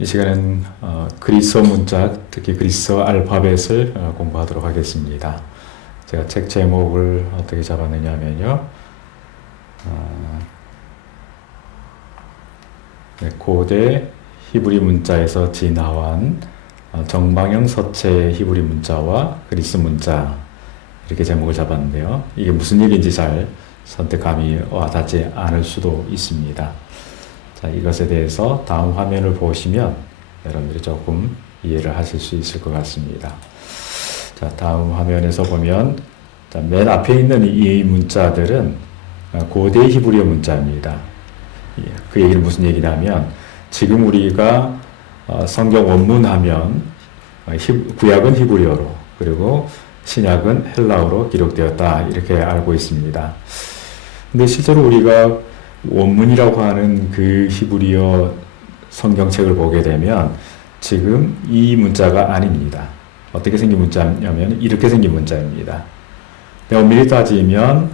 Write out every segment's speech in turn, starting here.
이 시간은 그리스어 문자, 특히 그리스어 알파벳을 공부하도록 하겠습니다. 제가 책 제목을 어떻게 잡았느냐 하면요. 고대 히브리 문자에서 진화한 정방형 서체 히브리 문자와 그리스 문자, 이렇게 제목을 잡았는데요. 이게 무슨 얘기인지 잘 선택감이 와닿지 않을 수도 있습니다. 자, 이것에 대해서 다음 화면을 보시면 여러분들이 조금 이해를 하실 수 있을 것 같습니다. 자, 다음 화면에서 보면 맨 앞에 있는 이 문자들은 고대 히브리어 문자입니다. 그 얘기는 무슨 얘기냐면, 지금 우리가 성경 원문하면 구약은 히브리어로, 그리고 신약은 헬라어로 기록되었다, 이렇게 알고 있습니다. 근데 실제로 우리가 원문이라고 하는 그 히브리어 성경책을 보게 되면 지금 이 문자가 아닙니다. 어떻게 생긴 문자냐면 이렇게 생긴 문자입니다. 엄밀히 따지면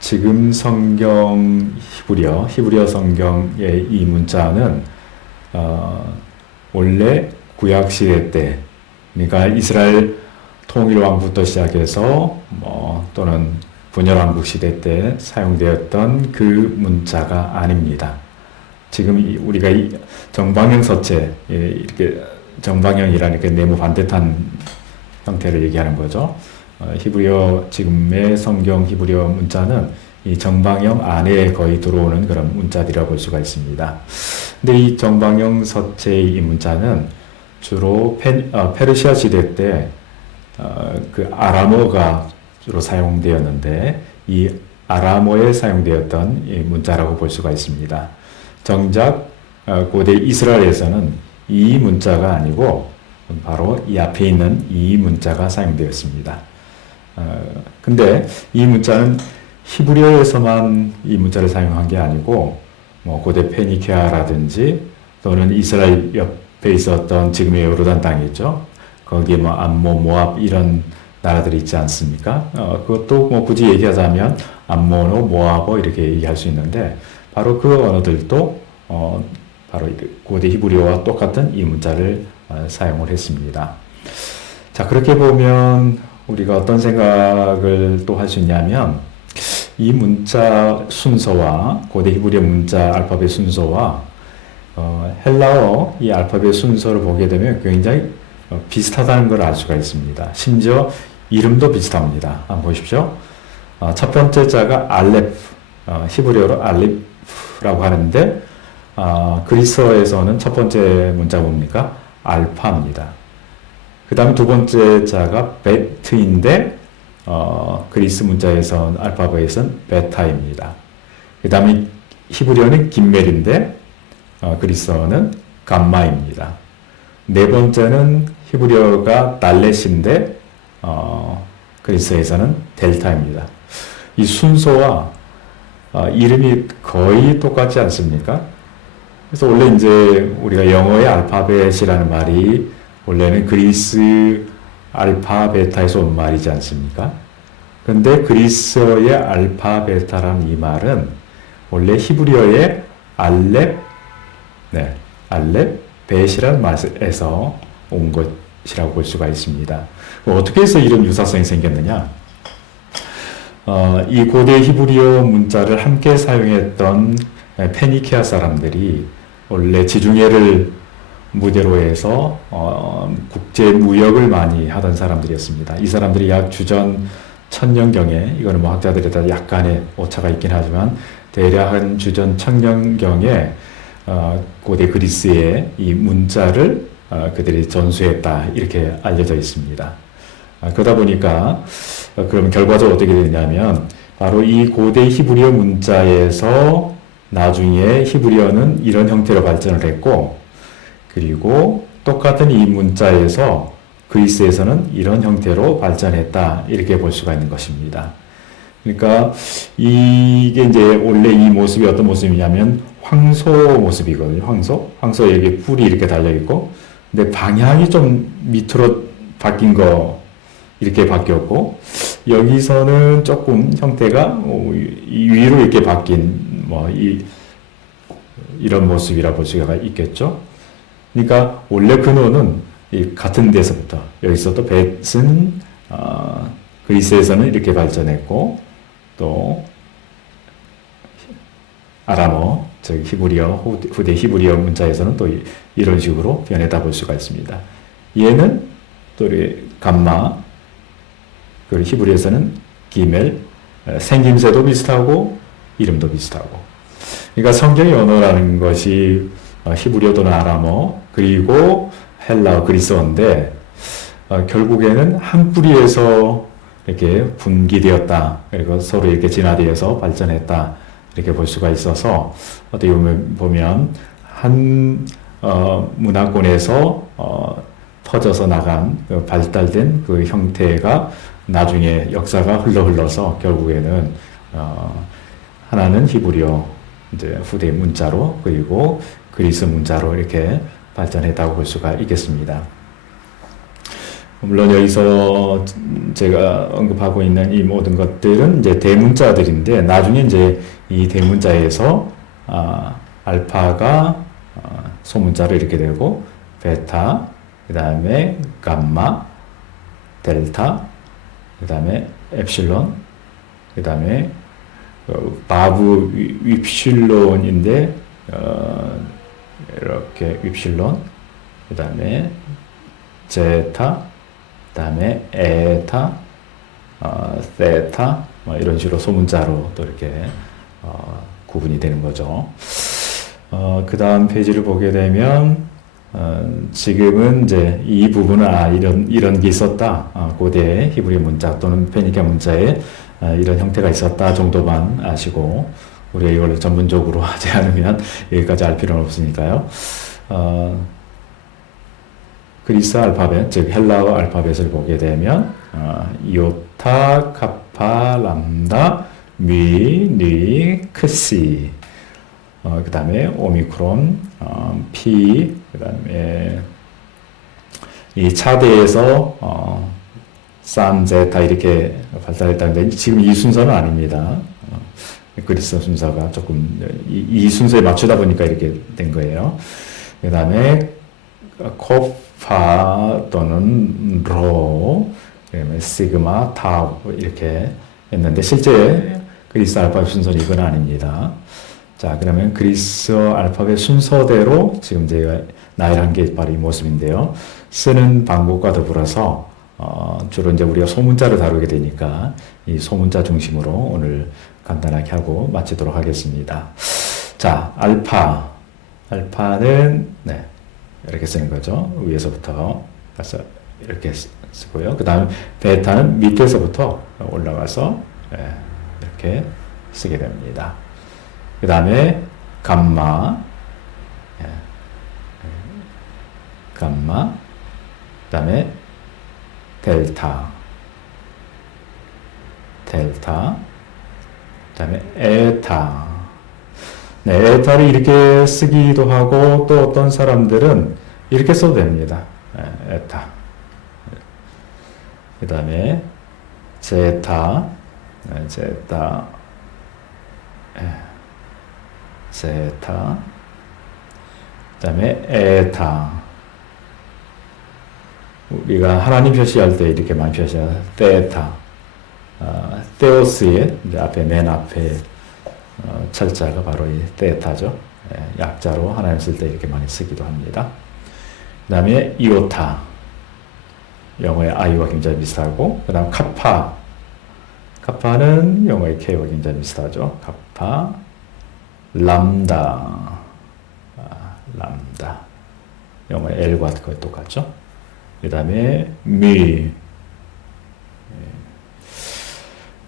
지금 성경 히브리어 성경의 이 문자는 원래 구약 시대 때, 그러니까 이스라엘 통일왕부터 시작해서 또는 분열왕국 시대 때 사용되었던 그 문자가 아닙니다. 지금 우리가 이 정방형 서체, 이렇게 정방형이라는 게 네모 반듯한 형태를 얘기하는 거죠. 히브리어, 지금의 성경 히브리어 문자는 이 정방형 안에 거의 들어오는 그런 문자들이라고 볼 수가 있습니다. 근데 이 정방형 서체의 이 문자는 주로 페르시아 시대 때 그 아람어가 주로 사용되었는데, 이 아람어에 사용되었던 이 문자라고 볼 수가 있습니다. 정작 고대 이스라엘에서는 이 문자가 아니고 바로 이 앞에 있는 이 문자가 사용되었습니다. 근데 이 문자는 히브리어에서만 이 문자를 사용한 게 아니고, 고대 페니케아라든지 또는 이스라엘 옆에 있었던 지금의 요르단 땅이 있죠. 거기에 암몬, 모압 이런 나라들이 있지 않습니까? 그것도 굳이 얘기하자면 암몬어, 모압어 이렇게 얘기할 수 있는데, 바로 그 언어들도 바로 고대 히브리어와 똑같은 이 문자를 사용을 했습니다. 자, 그렇게 보면 우리가 어떤 생각을 또 할 수 있냐면, 이 문자 순서와 고대 히브리어 문자 알파벳 순서와 헬라어 이 알파벳 순서를 보게 되면 굉장히 비슷하다는 걸 알 수가 있습니다. 심지어 이름도 비슷합니다. 한번 보십시오. 첫 번째 자가 알렙, 히브리어로 알렙라고 하는데, 그리스어에서는 첫 번째 문자 뭡니까? 알파입니다. 그 다음 두 번째 자가 베트인데, 그리스 문자에서는 알파벳은 베타입니다. 그 다음에 히브리어는 김멜인데, 그리스어는 감마입니다. 네 번째는 히브리어가 달렛인데, 그리스어에서는 델타입니다. 이 순서와 이름이 거의 똑같지 않습니까? 그래서 원래 이제 우리가 영어의 알파벳이라는 말이 원래는 그리스 알파베타에서 온 말이지 않습니까? 근데 그리스어의 알파베타라는 이 말은 원래 히브리어의 알렙, 알렙벳이라는 말에서 온 것이라고 볼 수가 있습니다. 어떻게 해서 이런 유사성이 생겼느냐? 이 고대 히브리어 문자를 함께 사용했던 페니키아 사람들이 원래 지중해를 무대로 해서 국제 무역을 많이 하던 사람들이었습니다. 이 사람들이 약 주전 1000년경에, 이거는 학자들에 따라 약간의 오차가 있긴 하지만 대략 한 주전 1000년경에 고대 그리스의 이 문자를 그들이 전수했다, 이렇게 알려져 있습니다. 그러다 보니까 그럼 결과적으로 어떻게 되냐면, 바로 이 고대 히브리어 문자에서 나중에 히브리어는 이런 형태로 발전을 했고, 그리고 똑같은 이 문자에서 그리스에서는 이런 형태로 발전했다, 이렇게 볼 수가 있는 것입니다. 그러니까 이게 이제 원래 이 모습이 어떤 모습이냐면 황소 모습이거든요. 황소 여기 뿔이 이렇게 달려 있고, 근데 방향이 좀 밑으로 바뀐 거, 이렇게 바뀌었고, 여기서는 조금 형태가 위로 이렇게 바뀐 이런 모습이라 볼 수가 있겠죠. 그러니까 원래 근원은 이 같은 데서부터 여기서도 벳은 그리스에서는 이렇게 발전했고 또 아람어 즉 히브리어 후대 히브리어 문자에서는 또 이런 식으로 변해다 볼 수가 있습니다. 얘는 또 감마 그리고 히브리에서는 기멜 생김새도 비슷하고 이름도 비슷하고 그러니까 성경의 언어라는 것이 히브리어 또는 아람어 그리고 헬라어 그리스어인데 결국에는 한 뿌리에서 이렇게 분기되었다 그리고 서로 이렇게 진화되어서 발전했다 이렇게 볼 수가 있어서 어떻게 보면 한 문화권에서 퍼져서 나간 발달된 그 형태가 나중에 역사가 흘러서 결국에는 하나는 히브리어 이제 후대 문자로 그리고 그리스 문자로 이렇게 발전했다고 볼 수가 있겠습니다. 물론 여기서 제가 언급하고 있는 이 모든 것들은 이제 대문자들인데 나중에 이제 이 대문자에서 알파가 소문자로 이렇게 되고 베타 그 다음에 감마 델타 그 다음에 엡실론 그 다음에 바브 윕실론인데 이렇게 윕실론 그 다음에 제타 그 다음에 에타 세타 뭐 이런 식으로 소문자로 또 이렇게 구분이 되는 거죠. 그 다음 페이지를 보게 되면 지금은 이제 이 부분은 이런 게 있었다. 고대 히브리 문자 또는 페니케 문자에 이런 형태가 있었다 정도만 아시고 우리가 이걸 전문적으로 하지 않으면 여기까지 알 필요는 없으니까요. 그리스 알파벳, 즉 헬라어 알파벳을 보게 되면 이오타, 카파, 람다, 미, 니, 크시 그 다음에 오미크론, 피, 그 다음에 이 차대에서 산, 제타 이렇게 발달했다는데 지금 이 순서는 아닙니다. 그리스 순서가 조금 이 순서에 맞추다 보니까 이렇게 된 거예요. 그 다음에 코파 또는 로, 시그마, 타 이렇게 했는데 실제 그리스 알파벳 순서는 이건 아닙니다. 자, 그러면 그리스어 알파벳 순서대로 지금 제가 나열한 게 바로 이 모습인데요. 쓰는 방법과 더불어서 주로 이제 우리가 소문자를 다루게 되니까 이 소문자 중심으로 오늘 간단하게 하고 마치도록 하겠습니다. 자, 알파는 네, 이렇게 쓰는 거죠. 위에서부터 가서 이렇게 쓰고요. 그 다음 베타는 밑에서부터 올라가서 이렇게 쓰게 됩니다. 그 다음에 감마, 그 다음에 델타, 그 다음에 에타. 네, 에타를 이렇게 쓰기도 하고 또 어떤 사람들은 이렇게 써도 됩니다. 에타. 그 다음에 제타, 제타, 그 다음에 에타. 우리가 하나님 표시할 때 이렇게 많이 표시해요. 테타. 테오스의 맨 앞에 철자가 바로 이 테타죠. 약자로 하나님 쓸 때 이렇게 많이 쓰기도 합니다. 그 다음에 이오타. 영어의 I와 굉장히 비슷하고, 그 다음 카파. 카파는 영어의 K와 굉장히 비슷하죠. 카파. 람다. 람다. 영어의 L과 거의 똑같죠. 그 다음에 미.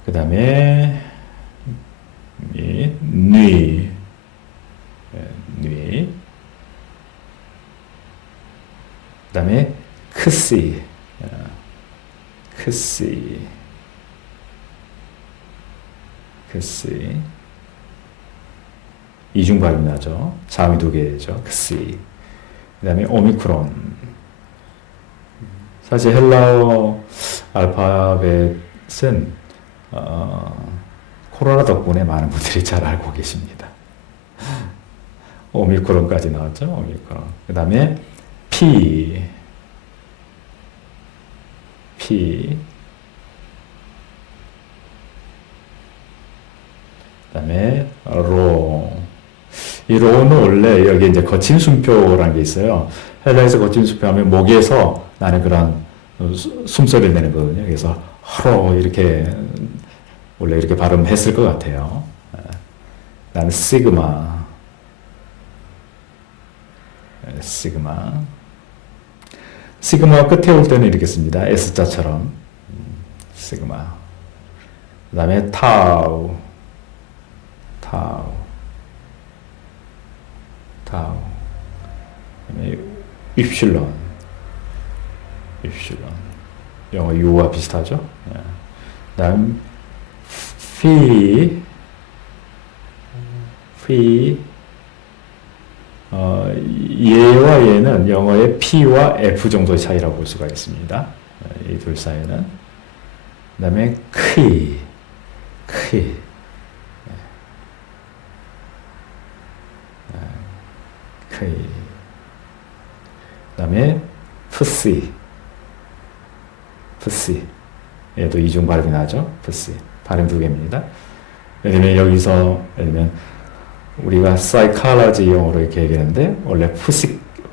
그 다음에 뉘. 뉘. 그 다음에 크시. 크시. 크시. 이중 발음이 나죠. 자음이 두 개죠. 크시. 그 다음에 오미크론. 사실 헬라어 알파벳은 코로나 덕분에 많은 분들이 잘 알고 계십니다. 오미크론까지 나왔죠. 오미크론. 그 다음에 P, P, 그다음에 로. 이 로는 원래 여기 이제 거친 숨표라는 게 있어요. 헬라에서 거친 숨표 하면 목에서 나는 그런 숨소리를 내는 거거든요. 그래서 로 이렇게 원래 이렇게 발음했을 것 같아요. 나는 시그마, 시그마. 시그마 끝에 올 때는 이렇게 씁니다. S자처럼. 시그마. 그 다음에 타우, 타우, 타우. 그다음에 입실론, 입실론. 영어 U와 비슷하죠? 그 다음 피, 피. 얘와 얘는 영어의 P와 F 정도의 차이라고 볼 수가 있습니다. 이 둘 사이는. 그 다음에 키, 키. 키. 그 다음에 푸시, 푸시. 얘도 이중 발음이 나죠. 푸시. 발음 두 개입니다. 예를 들면 여기서 예를 들면 우리가 psychology 영어로 이렇게 얘기하는데 원래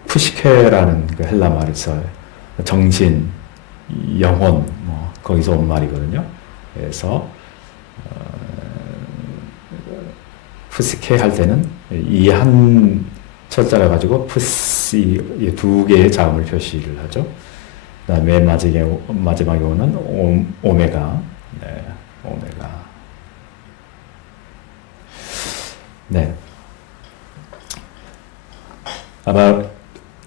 푸시케라는 그 헬라 말에서 정신, 영혼 뭐 거기서 온 말이거든요. 그래서 푸시케 할 때는 이 한 철자를 가지고 푸시 두 개의 자음을 표시를 하죠. 그다음에 마지막에 오는 오메가, 네, 오메가. 네. 아마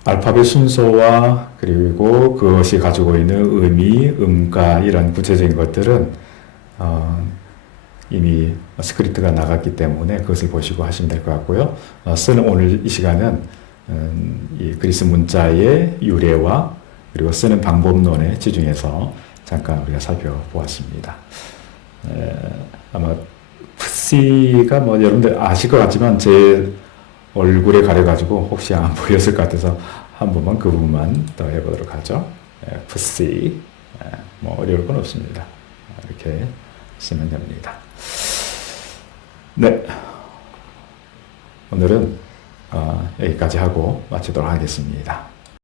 알파벳 순서와 그리고 그것이 가지고 있는 의미, 음가 이런 구체적인 것들은 이미 스크립트가 나갔기 때문에 그것을 보시고 하시면 될 것 같고요. 쓰는 오늘 이 시간은 이 그리스 문자의 유래와 그리고 쓰는 방법론에 집중해서 잠깐 우리가 살펴보았습니다. 아마 C가 뭐 여러분들 아실 것 같지만 제 얼굴에 가려가지고 혹시 안 보였을 것 같아서 한 번만 그 부분만 더 해보도록 하죠. FC. 뭐 어려울 건 없습니다. 이렇게 쓰면 됩니다. 네. 오늘은 여기까지 하고 마치도록 하겠습니다.